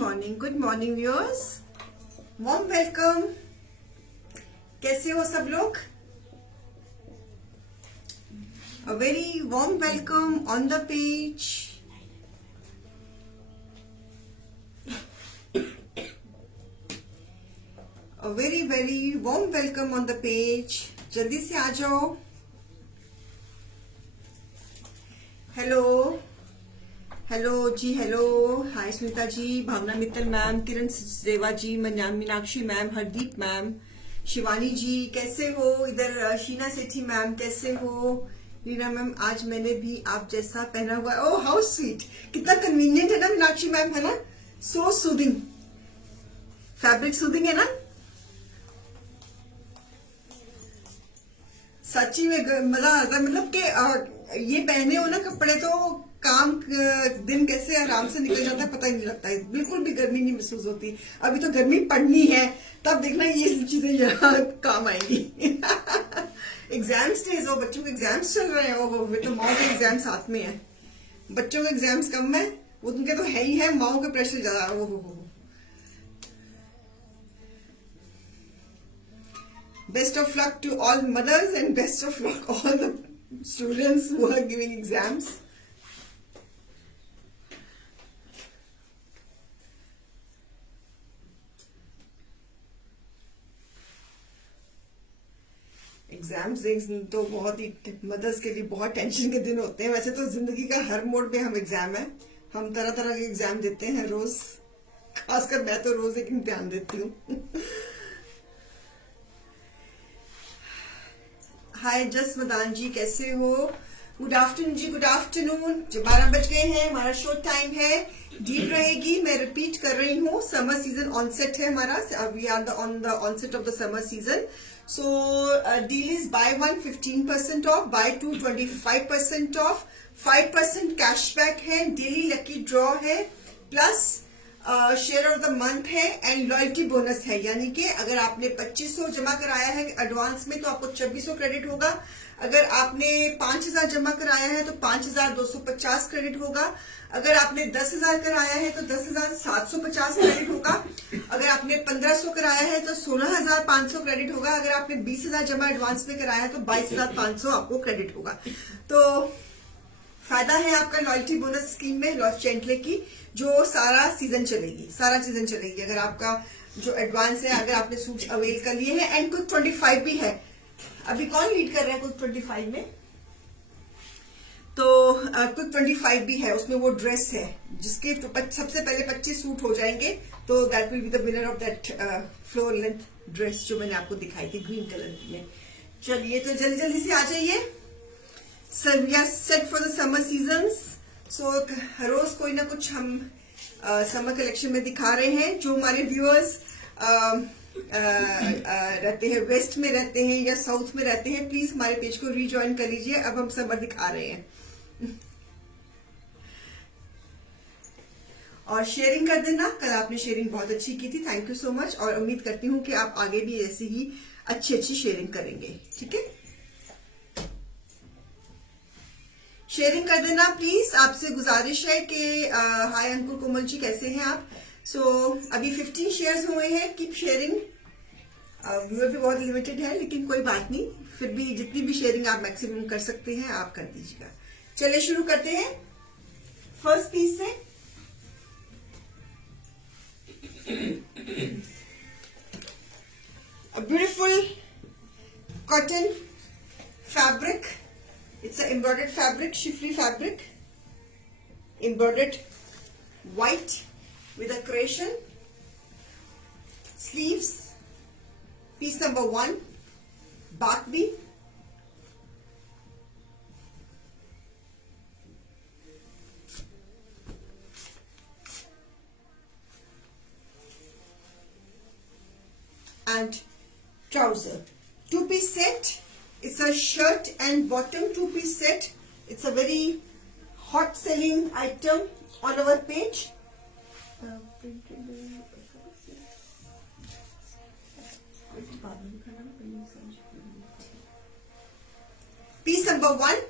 Good morning viewers, warm welcome. कैसे हो सब लोग? A very warm welcome on the page. A very warm welcome on the page. जल्दी से आ जाओ। हेलो हेलो जी, हेलो, हाय स्मिता जी, भावना मित्तल मैम, किरण सचदेवा जी, मीनाक्षी मैम, हरदीप मैम, शिवानी जी कैसे हो? इधर शीना सेठी मैम कैसे हो? रीना मैम, आज मैंने भी आप जैसा पहना हुआ है। ओह हाउ स्वीट, कितना कन्वीनियंट है ना मीनाक्षी मैम, है ना? सो सूदिंग, फैब्रिक सूदिंग है ना? सच्ची में मजा आता है। मतलब कि ये पहने हो ना कपड़े तो काम दिन कैसे आराम से निकल जाता है, पता ही नहीं लगता है। बिल्कुल भी गर्मी नहीं महसूस होती। अभी तो गर्मी पड़नी है, तब देखना ये चीजें यहाँ काम आएंगी। एग्जाम्स डेज हो, बच्चों के एग्जाम्स चल रहे हैं। वो तो माओ के एग्जाम साथ में है। बच्चों के एग्जाम्स कम है, वो उनके तो है ही है, माओ के प्रेशर ज्यादा। हो Best of luck to all mothers and best of luck all the students who are giving exams. Exams तो बहुत ही मदर्स के लिए बहुत टेंशन के दिन होते हैं। वैसे तो जिंदगी का हर मोड़ पे हम एग्जाम है, हम तरह तरह के एग्जाम देते हैं रोज। खासकर मैं तो रोज एक इम्तिहान देती हूँ। हाय जस मदान जी, कैसे हो? गुड आफ्टरनून जी, गुड आफ्टरनून। 12 बज गए हैं, हमारा शो टाइम है, डीप रहेगी। मैं रिपीट कर रही हूँ, समर सीजन ऑनसेट है हमारा। We are on the onset of the summer season. So deal is buy 1 15% off, buy 2 25% off, 5% cashback है, डेली लकी ड्रॉ है, plus share of the month है एंड लॉयल्टी बोनस है। यानी कि अगर आपने 2500 जमा कराया है एडवांस में तो आपको 2600 क्रेडिट होगा। अगर आपने 5000 जमा कराया है तो 5250 क्रेडिट होगा। अगर आपने 10,000 कराया है तो 10,750 क्रेडिट होगा। अगर आपने 1500 कराया है तो 16,500 क्रेडिट होगा। अगर आपने 20,000 जमा एडवांस में कराया है तो 22,500 आपको क्रेडिट होगा। तो फायदा है आपका लॉयल्टी बोनस स्कीम में, लॉस चैंटले की, जो सारा सीजन चलेगी। अगर आपका जो एडवांस है, अगर आपने सूट अवेल कर लिए हैं, एंड कुछ 25 भी है। अभी कौन लीड कर रहा है कुछ 25 में? तो कुछ 25 भी है, उसमें वो ड्रेस है जिसके सबसे पहले 25 सूट हो जाएंगे, तो that will be the winner of that floor length dress जो मैंने आपको दिखाई थी ग्रीन कलर में। चलिए तो जल्दी से आ जाइए। Sir we are set for the summer seasons. So रोज कोई ना कुछ हम समर कलेक्शन में दिखा रहे हैं। जो हमारे व्यूअर्स रहते हैं, वेस्ट में रहते हैं या साउथ में रहते हैं, प्लीज हमारे पेज को रीजॉइन कर लीजिए। अब हम समर दिखा रहे हैं। और शेयरिंग कर देना, कल आपने शेयरिंग बहुत अच्छी की थी, थैंक यू सो मच। और उम्मीद करती हूँ कि आप आगे भी ऐसी ही अच्छी शेयरिंग करेंगे। ठीक है, शेयरिंग कर देना प्लीज। आपसे गुजारिश है कि हाय अंकुर कोमल जी, कैसे हैं आप? सो अभी 15 शेयर्स हुए हैं, कीप शेयरिंग। व्यूअर भी बहुत लिमिटेड है, लेकिन कोई बात नहीं, फिर भी जितनी भी शेयरिंग आप मैक्सिमम कर सकते हैं आप कर दीजिएगा। चलिए शुरू करते हैं फर्स्ट पीस से। Beautiful cotton fabric, it's an embroidered fabric, chiffon fabric, embroidered white with a creation, sleeves, piece number 1, back bee, and trouser. 2-piece set. It's a shirt and bottom 2-piece set. It's a very hot selling item on our page. Piece number 1.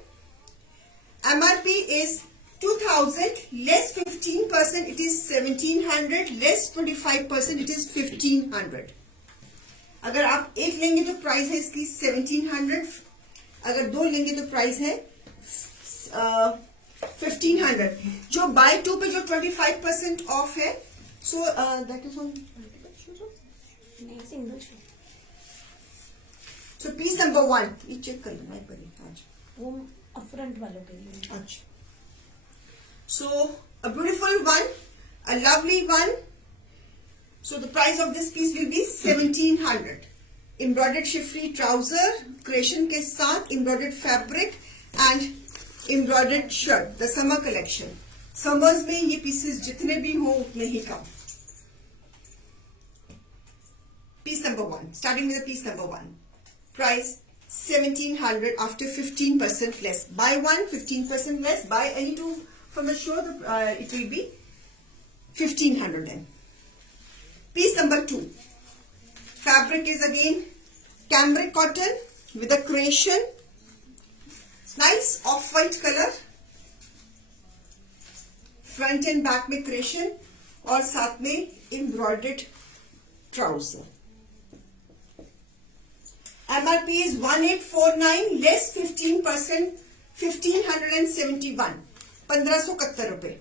MRP is 2,000 less 50 15% it is 1700, less 25% it is 1500. अगर आप एक लेंगे तो प्राइस है इसकी 1700, अगर दो लेंगे तो प्राइस है 1500. जो बाय टू पे जो 25% ऑफ है, so that is on single so piece number 1 ये चेक कर लेना एक बार आज. वो अपफ्रंट वालों के लिए. अच्छा, so a beautiful one, a lovely one. So the price of this piece will be 1700. Embroidered chiffon trouser, creation के साथ embroidered fabric and embroidered shirt. The summer collection. Summers में ये pieces जितने भी हो उतने ही कम. Piece number 1. Starting with the piece number 1. Price 1700 after 15% less. Buy one, 15% less. Buy any two from the show, it will be 1500 then. Piece number 2. Fabric is again cambric cotton with a creation. Nice off-white color. Front and back में creation और साथ में embroidered trouser. MRP is 1849, less 15%, 1571, 1571 रुपए.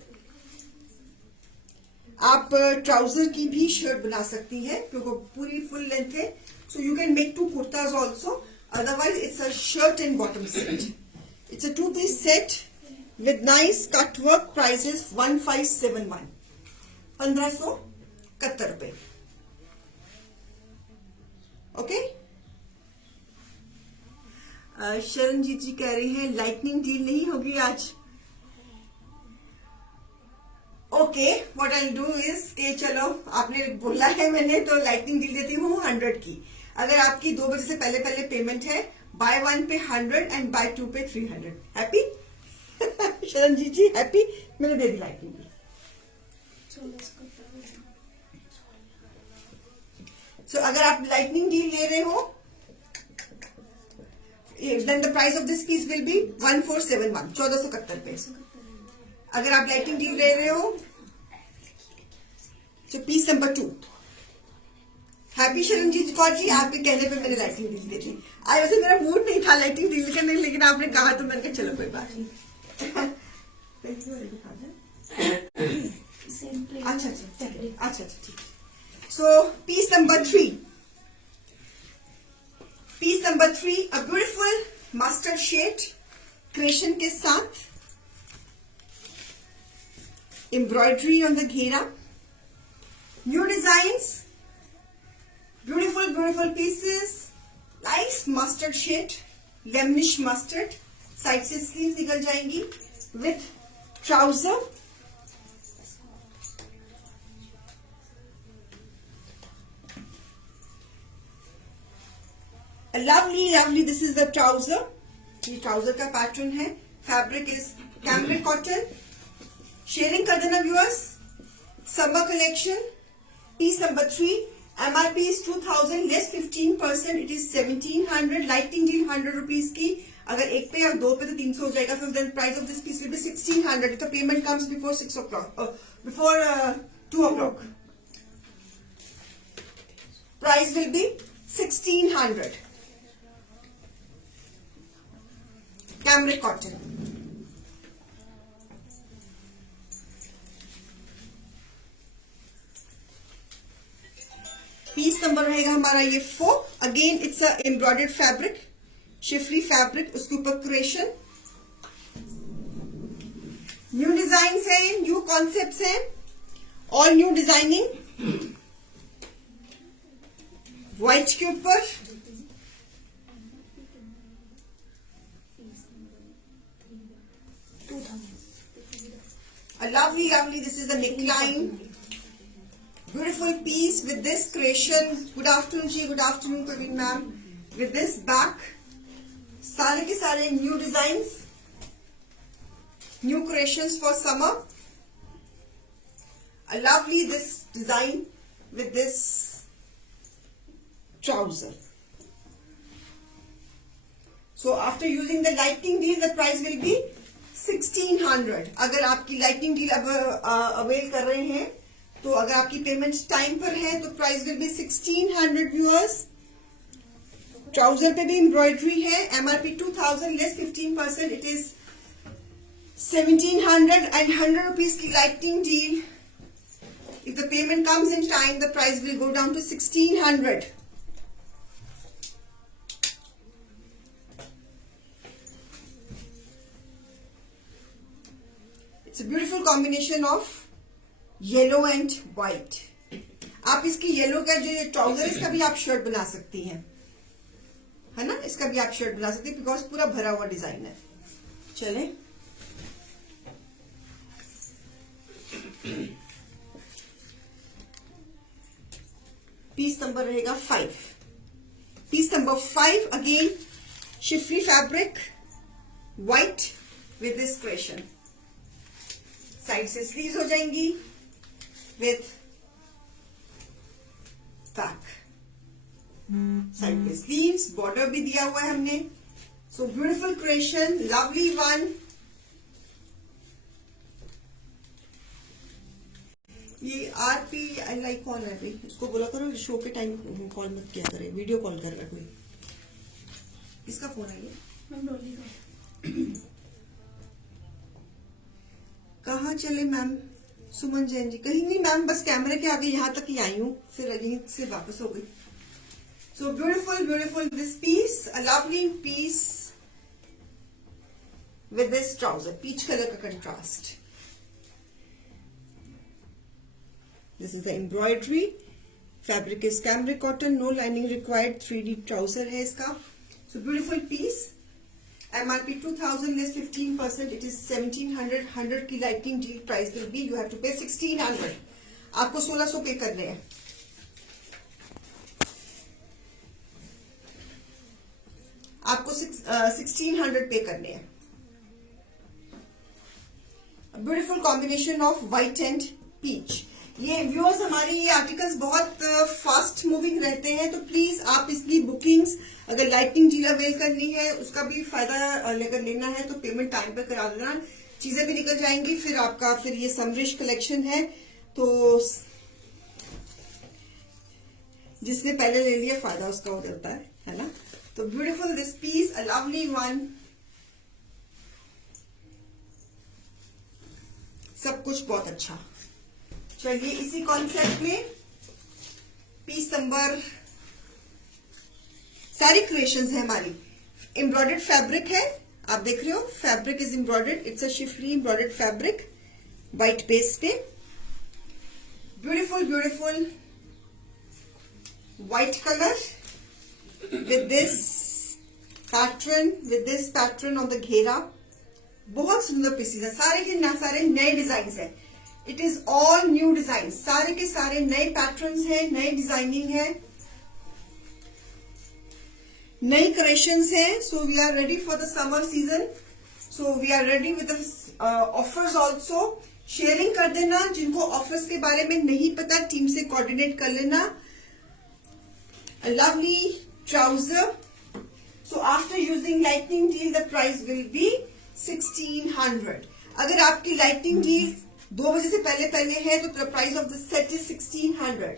आप ट्राउजर की भी शर्ट बना सकती हैं क्योंकि पूरी फुल लेंथ है. So you can make 2 kurtas also. Otherwise it's a shirt and bottom set. It's a 2-piece set with nice cut work. Prices 1571, 1571 रुपए. ओके. शरणजीत जी कह रही हैं लाइटनिंग डील नहीं होगी आज. Okay, what I do is के चलो आपने बोला है मैंने तो लाइटनिंग डील देती हूँ 100 की. अगर आपकी 2 बजे से पहले पहले पेमेंट है, बाय 1 पे 100 एंड बाय 2 पे 300. हैप्पी शरणजीत जी? हैप्पी. मैंने दे दी लाइटनिंग डील. सो अगर आप लाइटनिंग डील ले रहे हो then the price of this piece will be 1471, 1471 रुपए. अगर आप लाइटिंग डील ले रहे हो तो piece number 2. Happy Sharanjit Kaur ji, आपके कहने पे मैंने लाइटिंग डील दी थी. आज वैसे मेरा मूड नहीं था लाइटिंग डील करने, लेकिन आपने कहा तो मैंने कहा चलो कोई बात नहीं. अच्छा ठीक. So piece number 3. Piece number 3, a beautiful mustard shade creation के साथ embroidery on the घेरा. New designs, beautiful pieces. Nice mustard shade, lemonish mustard. Side से स्लीव निकल जाएंगी with trouser. Lovely, this is the trouser. ये ट्राउजर का pattern है. Fabric is cambric cotton. Sharing कर देना viewers. Summer collection. Piece number 3. MRP is 2000, less 15%, it is 1700. Lighting deal 100 rupees की. अगर एक पे या 2 पे तो 300 हो जाएगा. फिर then price of this piece will be 1600 if the payment comes before 6 o'clock, before 2 o'clock. Price will be 1600. Cambric cotton. Piece number रहेगा हमारा ये 4. Again it's a embroidered fabric, schiffli fabric, उसके ऊपर क्रिएशन. न्यू डिजाइन है, new concept है, all new designing. White के ऊपर a lovely, this is the neckline. Beautiful piece with this creation. Good afternoon ji, good afternoon Praveen ma'am. With this back, सारे के सारे new designs, new creations for summer. A lovely this design with this trouser. So after using the lighting deal, the price will be 1600। अगर आपकी lightning deal अब अवेल कर रहे हैं तो अगर आपकी पेमेंट टाइम पर है तो price will be 1600 viewers. Trouser पे भी एम्ब्रॉयडरी है, MRP 2000 less 15%, it is 1700 and 100 rupees की lightning deal. If the payment comes in time the price will go down to 1600। It's a beautiful combination of yellow and white. आप इसकी येलो का जो ट्राउजर है इसका भी आप शर्ट बना सकती हैं, है ना, इसका भी आप शर्ट बना सकते हैं बिकॉज पूरा भरा हुआ डिजाइन है। चले पीस नंबर रहेगा 5। Piece number 5 again schiffli fabric, white with this creation. Side से स्लीव्स हो जाएंगी विथ बैक, साइड पे स्लीव्स, बॉर्डर भी दिया हुआ है हमने। So beautiful creation, lovely one. ये आरपी लाइक कौन है भाई, इसको बोला करो शो के टाइम कॉल मत किया करे, वीडियो कॉल कर रहा है कोई। किसका फोन है ये? मैम डॉली का। कहाँ चले मैम? सुमन जैन जी कहीं नहीं मैम, बस कैमरे के आगे यहाँ तक ही आई हूँ, फिर यहीं से वापस हो गई। So beautiful this piece, a lovely piece with this trouser, peach color ka contrast. This is the embroidery, fabric is cambric cotton, no lining required, 3D trouser hai iska. So beautiful piece, MRP 2000 less 15%, it is 1700, 100 की lightning deal price will be, you have to pay 1600, आपको 1600 पे करने हैं। आपको 1600 पे करने हैं। Beautiful combination of white and peach. ये व्यूअर्स हमारे ये आर्टिकल्स बहुत फास्ट मूविंग रहते हैं, तो प्लीज आप इसकी बुकिंग्स अगर लाइटनिंग डील अवेल करनी है उसका भी फायदा लेकर लेना है तो पेमेंट टाइम पे करा देना, चीजें भी निकल जाएंगी। फिर आपका फिर ये समरिश कलेक्शन है तो जिसने पहले ले लिया फायदा उसका हो जाता है ना। तो beautiful this piece, a lovely one, सब कुछ बहुत अच्छा। चलिए इसी कॉन्सेप्ट में पीस नंबर, सारी क्रिएशंस है हमारी, एम्ब्रॉयडर्ड फैब्रिक है, आप देख रहे हो fabric is embroidered, it's a schiffli embroidered fabric white base पे। Beautiful white colour with this pattern on the घेरा, बहुत सुंदर पीसेस है, सारे के ना सारे नए डिजाइन है, it is all new design, सारे के सारे नए पैटर्न्स है, नई डिजाइनिंग है, नई क्रिएशंस है। So we are ready for the summer season, so we are ready with offers also. Sharing कर देना, जिनको ऑफर्स के बारे में नहीं पता टीम से कोऑर्डिनेट कर लेना। A lovely trouser. So after using lightning deal, the price will be 1600. अगर आपकी lightning deal 2 बजे से पहले है तो the price of the set is 1600.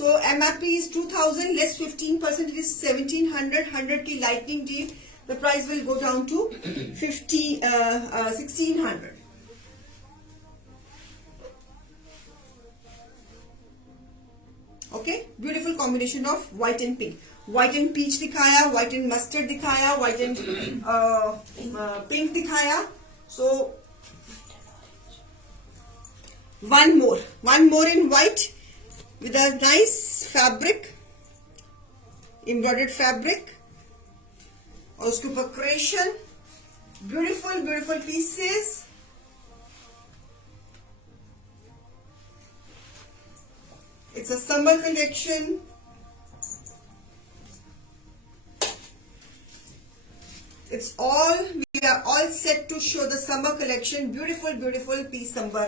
So MRP is 2000 less 15%, it is 1700. 100 की lightning deal, the price will go down to 1600. Okay, beautiful combination of white and pink, white and peach दिखाया, white and mustard दिखाया, white and pink दिखाया। So one more in white with a nice fabric, embroidered fabric, और उसके ऊपर creation, beautiful pieces. It's a summer collection. We are all set to show the summer collection. Beautiful piece number,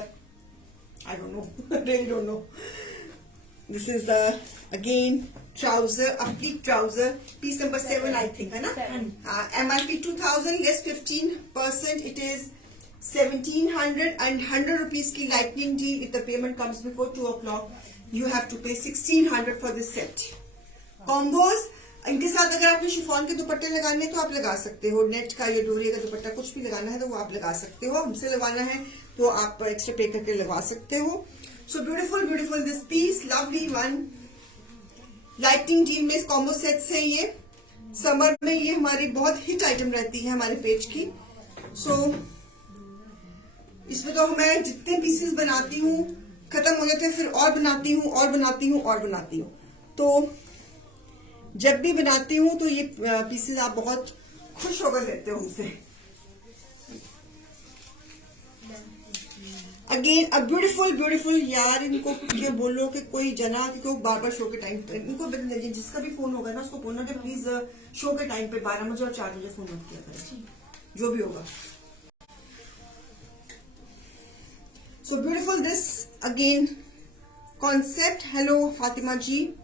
I don't know, really don't know. This is the again trouser, a pleat trouser, piece number 7 I think, है ना? MRP 2000 less 15%, it is 1700 and 100 rupees की lightning deal. If the payment comes before 2 o'clock, you have to pay 1600 for this set. Combos, इनके साथ अगर आपने शिफॉन के दुपट्टे लगाने तो आप लगा सकते हो, नेट का या डोरी का दुपट्टा कुछ भी लगाना है तो वो आप लगा सकते हो, हमसे लगवाना है तो आप एक्स्ट्रा पे करके लगवा सकते हो. So beautiful beautiful this piece, lovely one. Lighting deal में कॉम्बो सेट्स है ये. समर में ये हमारी बहुत हिट आइटम रहती है हमारे पेज की. सो इसमें तो मैं जितने पीसेस बनाती हूँ खत्म हो जाते हैं, फिर और बनाती हूँ और बनाती हूँ और बनाती हूँ. तो जब भी बनाती हूँ तो ये पीसेस आप बहुत खुश होकर लेते हो हमसे. Again a beautiful beautiful. यार इनको क्या बोलो कि कोई जना कि बार बार शो के टाइम पे इनको जिसका भी फोन होगा ना उसको बोलना कि प्लीज शो के टाइम पे 12 बजे और 4 बजे फोन मत किया करें, जो भी होगा. So beautiful this again concept. Hello Fatima ji.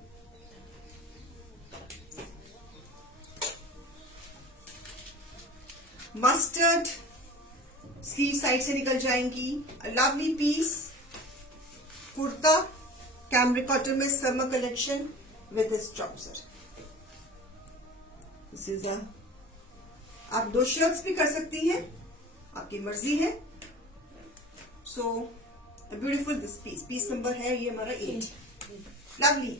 Mustard sleeve side से निकल जाएंगी. Lovely piece kurta cambric cotton में summer collection with this trouser. This is आप 2 शर्ट्स भी कर सकती हैं, आपकी मर्जी है. So beautiful this piece. Piece number है ये हमारा 8. लवली.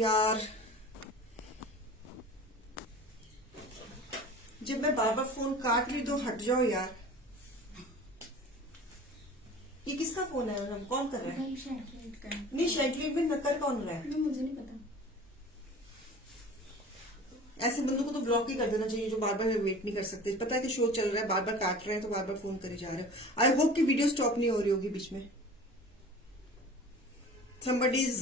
यार जब मैं बार बार फोन काट रही तो हट जाओ यार. ये किसका फोन है? हम कौन कर रहा है? नहीं शेंटलीट में नक्कर कौन रहा है? मुझे नहीं पता. ऐसे बंदों को तो ब्लॉक ही कर देना चाहिए जो बार बार वेट नहीं कर सकते. पता है कि शो चल रहा है, बार बार काट रहे हैं तो बार बार फोन करे जा रहे हो. आई होप कि वीडियो स्टॉप नहीं हो रही होगी बीच में. somebody is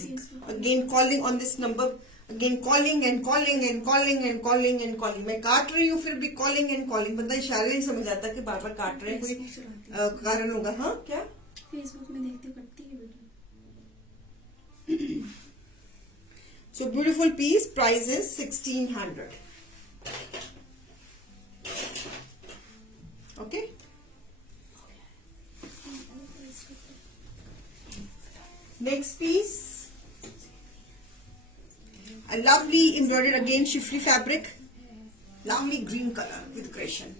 again calling on this number, again calling and calling and calling and calling and calling. मैं काट रही हूँ फिर भी calling and calling. बंदा इशारे नहीं समझ आता कि बार बार काट रहे हैं, कोई कारण होगा. हाँ क्या फेसबुक में देखती हूँ, कटती है video. So beautiful piece. Price is 1600. Okay. Next piece. A lovely embroidered again chiffon fabric. Lovely green color with creation.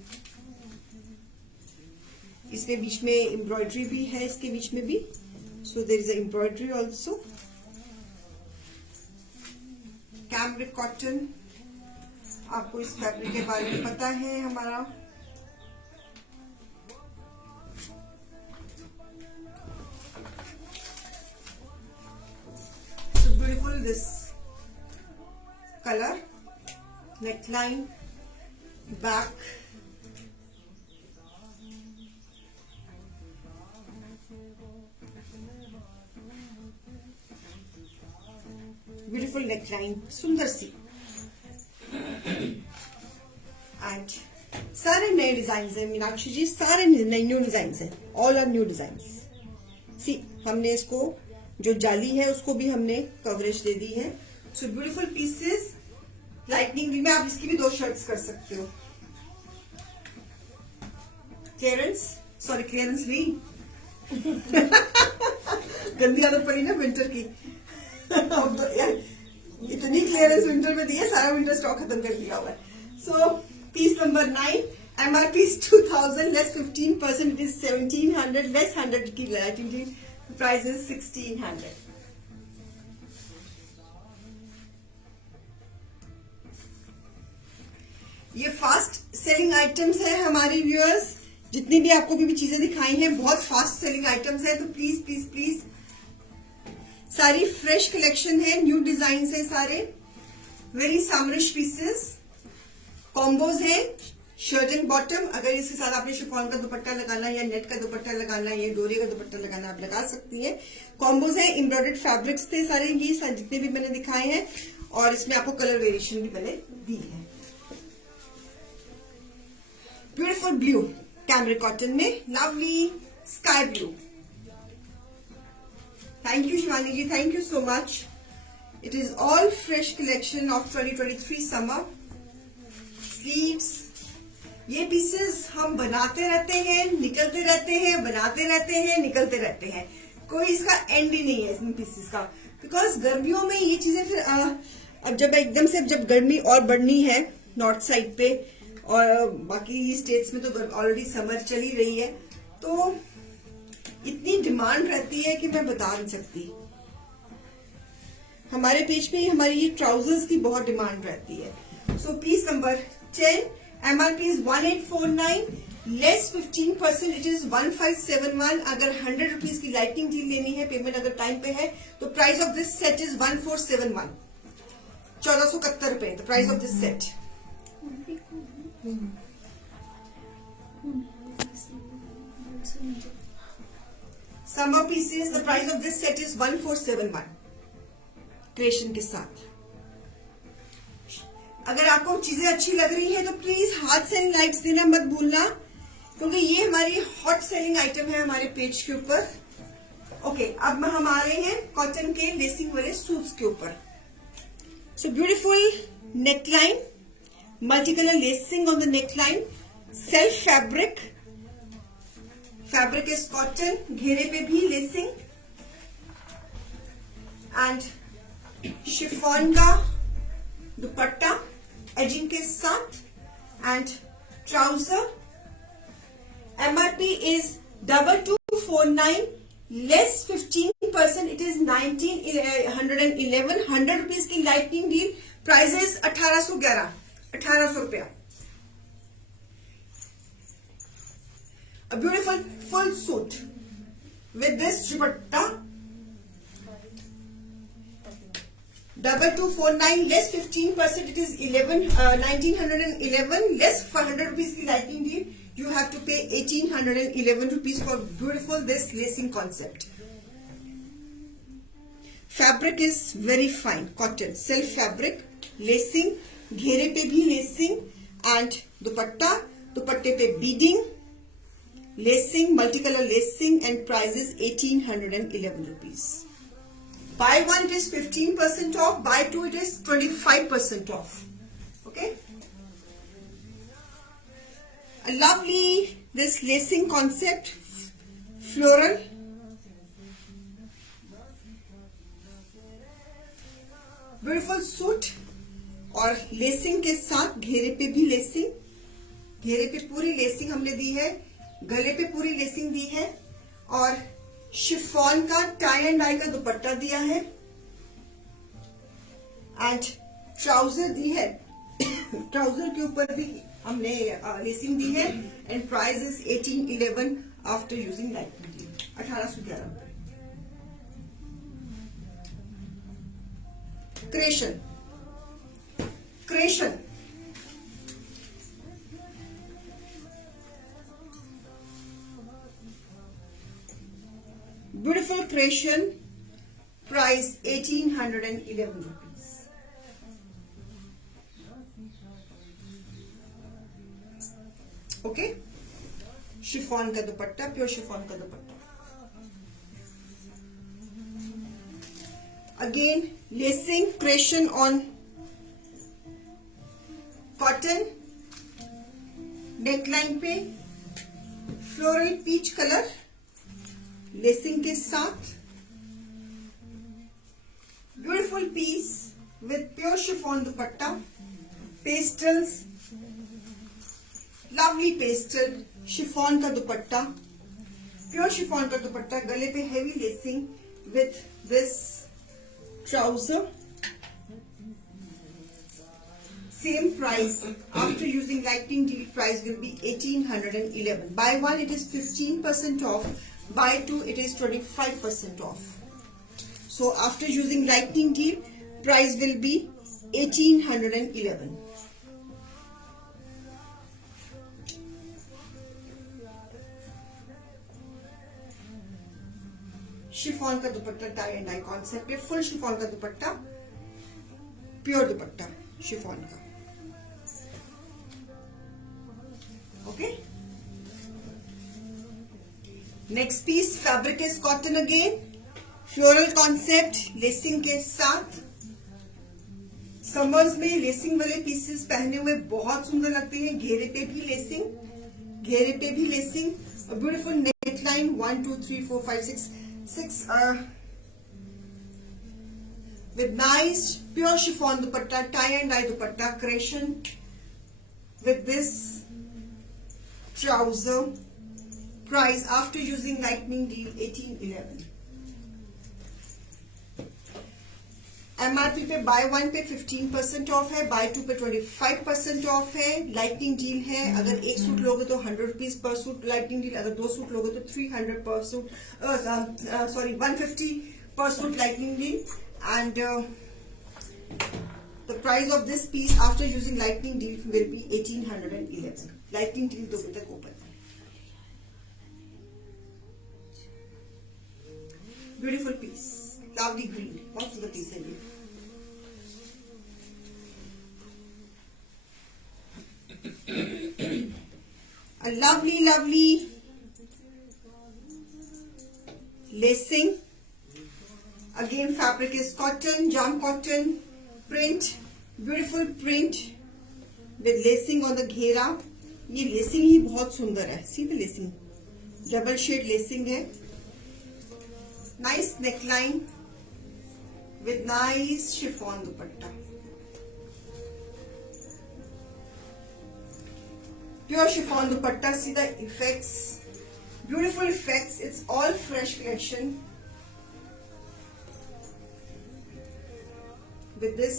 इसमें बीच में एम्ब्रॉयडरी भी है, इसके बीच में भी. So there is a embroidery also. Cambric cotton. आपको इस फैब्रिक के बारे में पता है हमारा. So beautiful this color, neckline, back. Beautiful neckline, सुंदर सी. एंड सारे नए डिजाइन हैं मीनाक्षी जी, सारे नए न्यू डिजाइन हैं. All are new design. See हमने इसको जो जाली है उसको भी हमने कवरेज दे दी है. So beautiful pieces. लाइटनिंग में आप इसकी भी 2 शर्ट्स कर सकते हो. क्लियरेंस, सॉरी क्लियरेंस नहीं गंदी आदत पड़ी ना विंटर की. तो यार इतनी क्लियरेंस विंटर में दी है, सारा विंटर स्टॉक खत्म कर लिया हुआ है. So piece number 9. MRP is 2000 less 15%, it is 1700 less 100 की लाइटिंग. Price is 1600. ये फास्ट सेलिंग आइटम्स है हमारी व्यूअर्स. जितनी भी आपको भी चीजें दिखाई हैं बहुत फास्ट सेलिंग आइटम्स है. तो प्लीज प्लीज प्लीज सारी फ्रेश कलेक्शन है, न्यू डिजाइन है सारे. Very summerish pieces. कॉम्बोज है शर्ट एंड बॉटम. अगर इसके साथ आपने शिफॉन का दुपट्टा लगाना है या नेट का दुपट्टा लगाना है या डोरी का दुपट्टा लगाना आप लगा सकती हैं. कॉम्बोज है. एम्ब्रॉयडर्ड फैब्रिक्स थे सारे ये जितने भी मैंने दिखाए हैं, और इसमें आपको कलर वेरिएशन भी मैंने दी है. ब्यूटीफुल ब्लू कैमरिक कॉटन में, lovely sky blue. Thank you Shivani ji, thank you so much. It is all fresh collection of 2023 summer. Sleeves, ये पीसेस हम बनाते रहते हैं, निकलते रहते हैं, बनाते रहते हैं, निकलते रहते हैं, कोई इसका एंड ही नहीं है इन पीसेस का। बिकॉज गर्मियों में ये चीजें फिर अब जब एकदम से जब गर्मी और बढ़नी है नॉर्थ साइड पे और बाकी स्टेट्स में तो ऑलरेडी समर चल ही रही है, तो इतनी डिमांड रहती है कि मैं बता नहीं सकती। हमारे पेज पे हमारी ये ट्राउजर्स की बहुत डिमांड रहती है। So piece number 10, MRP is 1849, less 15%, it is 1571। अगर 100 रुपीज की लाइटिंग डील लेनी है, पेमेंट अगर टाइम पे है, तो price of this set is 1471, 1471 रुपए the price of this set. Summer pieces, the price of this set is 1471 क्रिएशन के साथ। अगर आपको चीजें अच्छी लग रही है तो प्लीज हाथ से लाइक्स देना मत भूलना, क्योंकि ये हमारी हॉट सेलिंग आइटम है हमारे पेज के ऊपर। ओके, अब हम आ रहे हैं कॉटन के लेसिंग वाले सूट्स के ऊपर। So beautiful neckline, multi colour lacing on the neckline, self fabric, fabric is cotton, घेरे पे भी लेसिंग एंड शिफॉन का दुपट्टा एजिंग के साथ एंड ट्राउजर। MRP is 2249, लेस 15%, इट इज 1911, 100 रुपीज की लाइटनिंग डील, प्राइस इज 1811, 1800 रुपया। A beautiful full suit with this dupatta, 2249, less 15%, it is 1911, less 100 rupees की lighting deal, you have to pay 1811 rupees for beautiful this lacing concept. Fabric is very fine, cotton, self fabric, lacing, घेरे पे भी lacing and दुपट्टा, दुपट्टे पे beading, lacing, multicolor lacing, and price is 1811 rupees. Buy one, it is 15% off. Buy two, it is 25% off. Okay. A lovely this lacing concept, floral. Beautiful suit और लेसिंग के साथ घेरे पे भी लेसिंग, घेरे पे पूरी लेसिंग हमने दी है, गले पे पूरी लेसिंग दी है और शिफॉन का टाई एंड डाई का दुपट्टा दिया है एंड ट्राउजर दी है। ट्राउजर के ऊपर भी हमने लेसिंग दी है and price is 1811 after using lighting, 1811 रुपए। क्रेशन, क्रेशन beautiful creation, price 1811 rupees. Okay, chiffon का दुपट्टा, प्योर शिफॉन का दुपट्टा। Again lacing, creation on cotton, neckline पे floral peach color लेसिंग के साथ, beautiful piece with pure chiffon dupatta, pastels, lovely pastel chiffon का dupatta, pure chiffon का दुपट्टा, गले पे heavy lacing with this trouser. Same price after using lighting deal, price will be 1811. Buy one, it is 15% off. Buy two, it is 25% off. So after using lightning deal, price will be 1811. Chiffon का dupatta, tie and dye concept है, full chiffon का dupatta, pure dupatta chiffon का। Okay, next piece, fabric is cotton again, floral concept lacing के साथ, समर्स में लेसिंग वाले पीसेस पहने हुए बहुत सुंदर लगते हैं। घेरे पे भी लेसिंग, घेरे पे भी लेसिंग, और beautiful neck line 1 2 3 4 5 6 with nice pure chiffon dupatta, tie and dye dupatta, creation with this trouser. Price after using lightning deal 1811. MRP पे बाय 1 पे 15% ऑफ है, बाय 2 पे 25% ऑफ है। लाइटनिंग डील है, अगर एक सूट लोगे तो 100 rupees per suit lightning deal, अगर 2 सूट लोगे तो 300 पर सूट, सॉरी 150 पर suit lightning deal. And the price of this piece after using lightning deal will be 1811. lightning deal 2 बजे तक ओपन है। ब्यूटीफुल पीस, lovely green, बहुत सुंदर पीस है ये। A lovely lacing. Again fabric is cotton, jam cotton, print, beautiful print with lacing on the घेरा। ये लेसिंग ही बहुत सुंदर है, see the lacing, double shade lacing है। Nice neckline with nice chiffon dupatta, pure chiffon dupatta. See the effects, beautiful effects. It's all fresh collection with this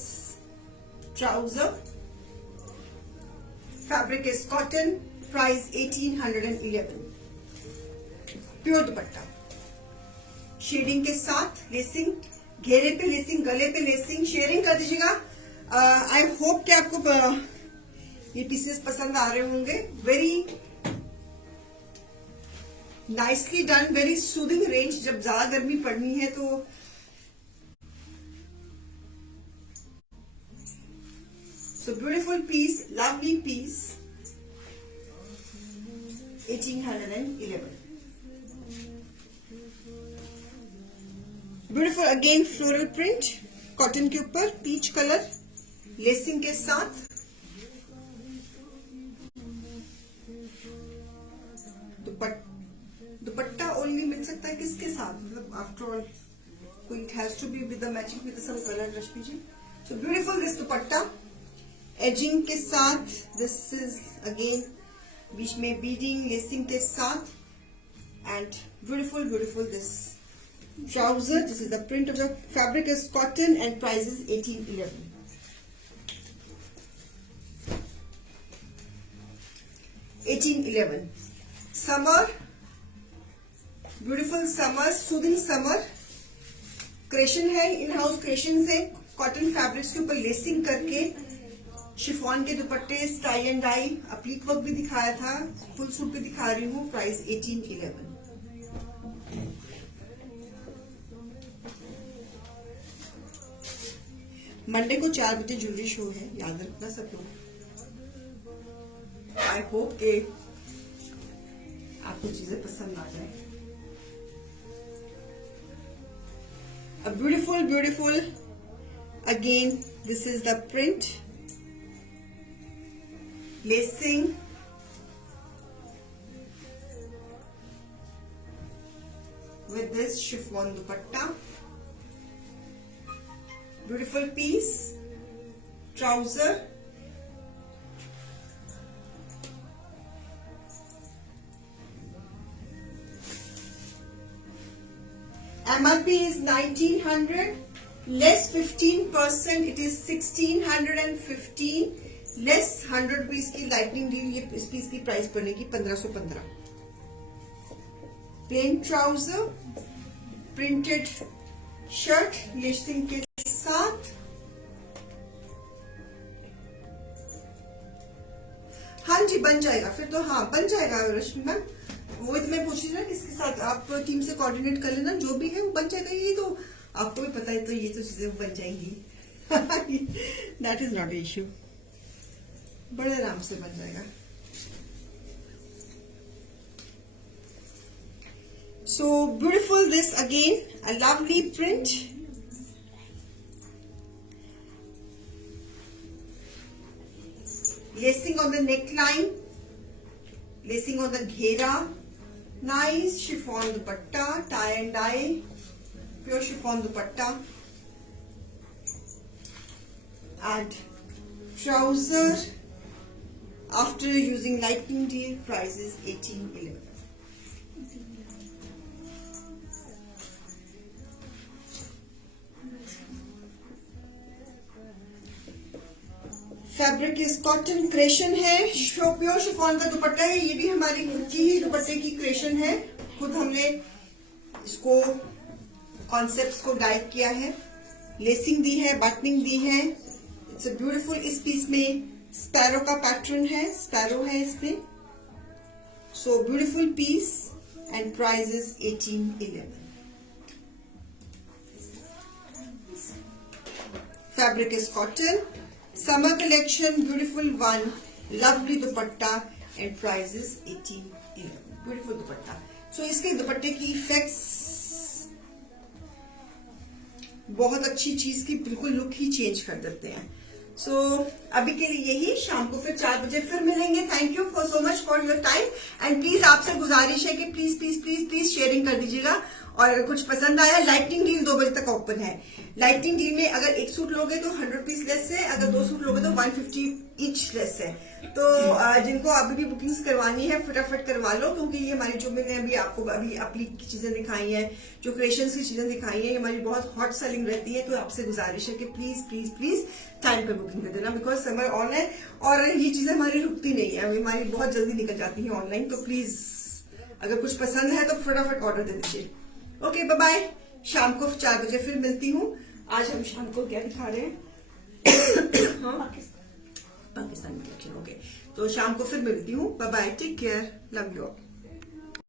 trouser. Fabric is cotton, price 1811. Pure dupatta, shading के साथ लेसिंग, घेरे पे लेसिंग, गले पे lacing. Sharing कर दीजिएगा। I hope कि आपको ये पीसेस पसंद आ रहे होंगे। Very nicely done, very soothing range. जब ज्यादा गर्मी पड़नी है तो so beautiful piece, lovely piece, 1811। Beautiful again floral print cotton के ऊपर, पीच कलर लेसिंग के साथ। दुपट्टा ओनली मिल सकता है किसके साथ, मतलब आफ्टर ऑल कोई it has to be with the matching with some colour. Rashmi ji, so beautiful this dupatta edging के साथ। दिस इज अगेन बीच में बीडिंग लेसिंग के साथ, and beautiful this trouser. This is the print of the fabric is cotton and price is 1811. Summer, beautiful summer, soothing summer. क्रेशन है, in house क्रेशन से cotton fabrics के ऊपर लेसिंग करके शिफॉन के दुपट्टे, टाई एंड डाई, अप्लीक वर्क भी दिखाया था, फुल सूट भी दिखा रही हूँ। प्राइस 1811। मंडे को 4 बजे ज्वेलरी शो है, याद रखना सब लोग। आई होप के आपको चीजें पसंद आ जाए। A beautiful again, this is the print, lacing, with this chiffon dupatta. Beautiful piece, trouser, MRP is 1900, less 15%, it is 1615, less 100 रुपीज की लाइटनिंग डील। ये इस पीस की प्राइस पड़ेगी 1515। Plane trouser, printed shirt lacing के साथ। हाँ जी बन जाएगा फिर तो, हाँ बन जाएगा रश्मि मैम। वो तो मैं पूछ रही ना किसके साथ आप टीम से कोऑर्डिनेट कर लेना, जो भी है वो बन जाएगा। ये तो आपको भी पता है, तो ये तो चीजें बन जाएंगी। दैट इज नॉट इश्यू, बड़े आराम से बन जाएगा। So beautiful this again, a lovely print, lacing on the neck line, lacing on the घेरा, nice chiffon dupatta, tie and dye, pure chiffon dupatta, and trouser after using lightning deal, prices 1811. Fabric इस cotton creation है, pure chiffon का दुपट्टा है। ये भी हमारी खुद की ही दुपट्टे की क्रेशन है, खुद हमने इसको कॉन्सेप्ट्स को गाइड किया है, लेसिंग दी है, बटनिंग दी है। It's a beautiful. इस पीस में स्पैरो का पैटर्न है, स्पैरो है इसमें। So beautiful piece and price is 1811। Fabric is cotton, summer collection, beautiful one, lovely dupatta and price is 1811। Beautiful dupatta. So इसके दुपट्टे की इफेक्ट्स बहुत अच्छी चीज की बिल्कुल लुक ही चेंज कर देते हैं। सो अभी के लिए यही, शाम को फिर 4 बजे फिर मिलेंगे। Thank you for so much for your time and please आपसे गुजारिश है कि please please please please sharing कर दीजिएगा। और अगर कुछ पसंद आया, लाइटनिंग डील 2 बजे तक ओपन है। लाइटनिंग डील में अगर 1 सूट लोगे तो 100 रुपीज लेस है, अगर 2 सूट लोगे तो 150 ईच लेस है। तो जिनको अभी भी बुकिंग्स करवानी है फटाफट करवा लो, क्योंकि ये हमारी जो मैंने अभी आपको अभी अपनी चीजें दिखाई हैं, जो क्रिएशंस की चीजें दिखाई हैं, ये हमारी बहुत हॉट सेलिंग रहती है। तो आपसे गुजारिश है कि प्लीज प्लीज प्लीज टाइम पे बुकिंग कर देना, बिकॉज समर ऑन है और ये चीजें हमारी रुकती नहीं है, हमारी बहुत जल्दी निकल जाती है ऑनलाइन। तो प्लीज अगर कुछ पसंद है तो फटाफट ऑर्डर दे दीजिए। Okay, bye bye. शाम को 4 बजे फिर मिलती हूँ। आज हम शाम को क्या दिखा रहे हैं? हाँ, पाकिस्तानी कलेक्शन। ओके, तो शाम को फिर मिलती हूँ। Bye bye, take care, love you all.